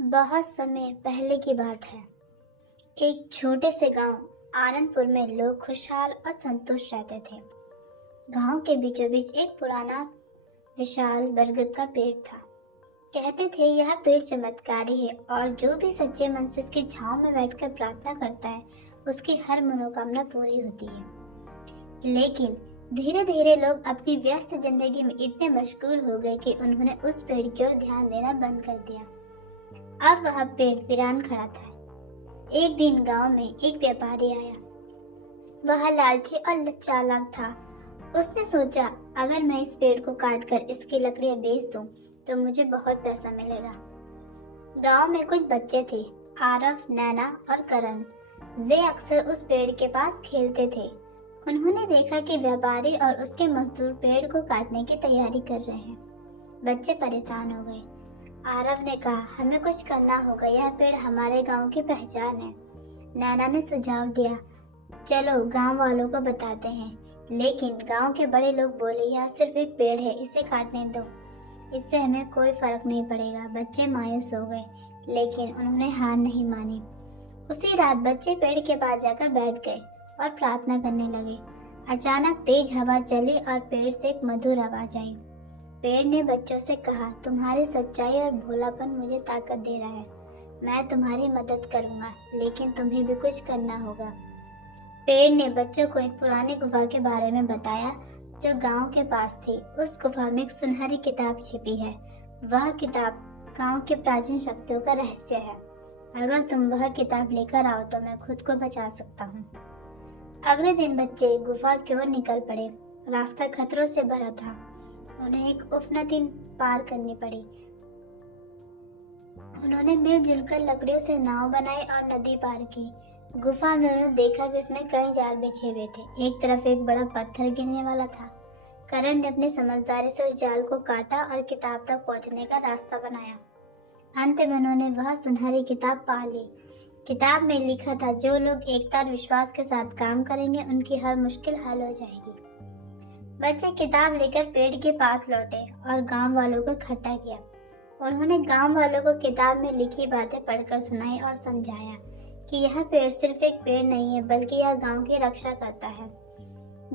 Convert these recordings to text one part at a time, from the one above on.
बहुत समय पहले की बात है। एक छोटे से गांव आनंदपुर में लोग खुशहाल और संतुष्ट रहते थे। गांव के बीचों बीच एक पुराना विशाल बरगद का पेड़ था। कहते थे यह पेड़ चमत्कारी है और जो भी सच्चे मन से इसकी छांव में बैठकर प्रार्थना करता है उसकी हर मनोकामना पूरी होती है। लेकिन धीरे धीरे लोग अपनी व्यस्त जिंदगी में इतने मशगूल हो गए कि उन्होंने उस पेड़ की ओर ध्यान देना बंद कर दिया। अब वह पेड़ वीरान खड़ा था। एक दिन गांव में एक व्यापारी आया। वह लालची और चालाक था। उसने सोचा अगर मैं इस पेड़ को काटकर इसकी लकड़ियां बेच दूं तो मुझे बहुत पैसा मिलेगा। गांव में कुछ बच्चे थे, आरव, नैना और करण। वे अक्सर उस पेड़ के पास खेलते थे। उन्होंने देखा कि व्यापारी और उसके मजदूर पेड़ को काटने की तैयारी कर रहे हैं। बच्चे परेशान हो गए। आरव ने कहा हमें कुछ करना होगा, यह पेड़ हमारे गांव की पहचान है। नैना ने सुझाव दिया चलो गांव वालों को बताते हैं। लेकिन गांव के बड़े लोग बोले यह सिर्फ एक पेड़ है, इसे काटने दो, इससे हमें कोई फर्क नहीं पड़ेगा। बच्चे मायूस हो गए लेकिन उन्होंने हार नहीं मानी। उसी रात बच्चे पेड़ के पास जाकर बैठ गए और प्रार्थना करने लगे। अचानक तेज हवा चली और पेड़ से एक मधुर आवाज आई। पेड़ ने बच्चों से कहा तुम्हारी सच्चाई और भोलापन मुझे ताकत दे रहा है। मैं तुम्हारी मदद करूंगा लेकिन तुम्हें भी कुछ करना होगा। पेड़ ने बच्चों को एक पुरानी गुफा के बारे में बताया जो गांव के पास थी। उस गुफा में एक सुनहरी किताब छिपी है। वह किताब गांव की प्राचीन शक्तियों का रहस्य है। अगर तुम वह किताब लेकर आओ तो मैं खुद को बचा सकता हूँ। अगले दिन बच्चे गुफा की ओर निकल पड़े। रास्ता खतरों से भरा था। उन्हें एक उफनती पार करनी पड़ी। उन्होंने मिलजुल कर लकड़ियों से नाव बनाई और नदी पार की। गुफा में उन्होंने देखा कि उसमें कई जाल बिछे हुए थे। एक तरफ एक बड़ा पत्थर गिरने वाला था। करण ने अपनी समझदारी से उस जाल को काटा और किताब तक पहुंचने का रास्ता बनाया। अंत में उन्होंने वह सुनहरी किताब पा ली। किताब में लिखा था जो लोग एकता और विश्वास के साथ काम करेंगे उनकी हर मुश्किल हल हो जाएगी। बच्चे किताब लेकर पेड़ के पास लौटे और गांव वालों को इकट्ठा किया। उन्होंने गांव वालों को किताब में लिखी बातें पढ़कर सुनाई और समझाया कि यह पेड़ सिर्फ एक पेड़ नहीं है बल्कि यह गांव की रक्षा करता है।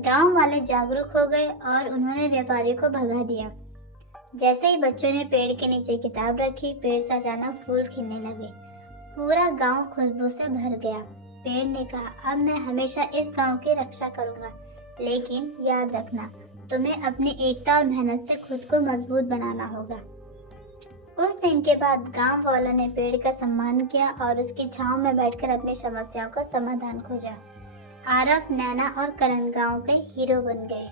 गांव वाले जागरूक हो गए और उन्होंने व्यापारी को भगा दिया। जैसे ही बच्चों ने पेड़ के नीचे किताब रखी, पेड़ से अचानक फूल खिलने लगे। पूरा गांव खुशबू से भर गया। पेड़ ने कहा अब मैं हमेशा इस गांव की रक्षा करूंगा, लेकिन याद रखना तुम्हें अपनी एकता और मेहनत से खुद को मजबूत बनाना होगा। उस दिन के बाद गांव वालों ने पेड़ का सम्मान किया और उसकी छांव में बैठकर अपनी समस्याओं का समाधान खोजा। आरव, नैना और करण गांव के हीरो बन गए।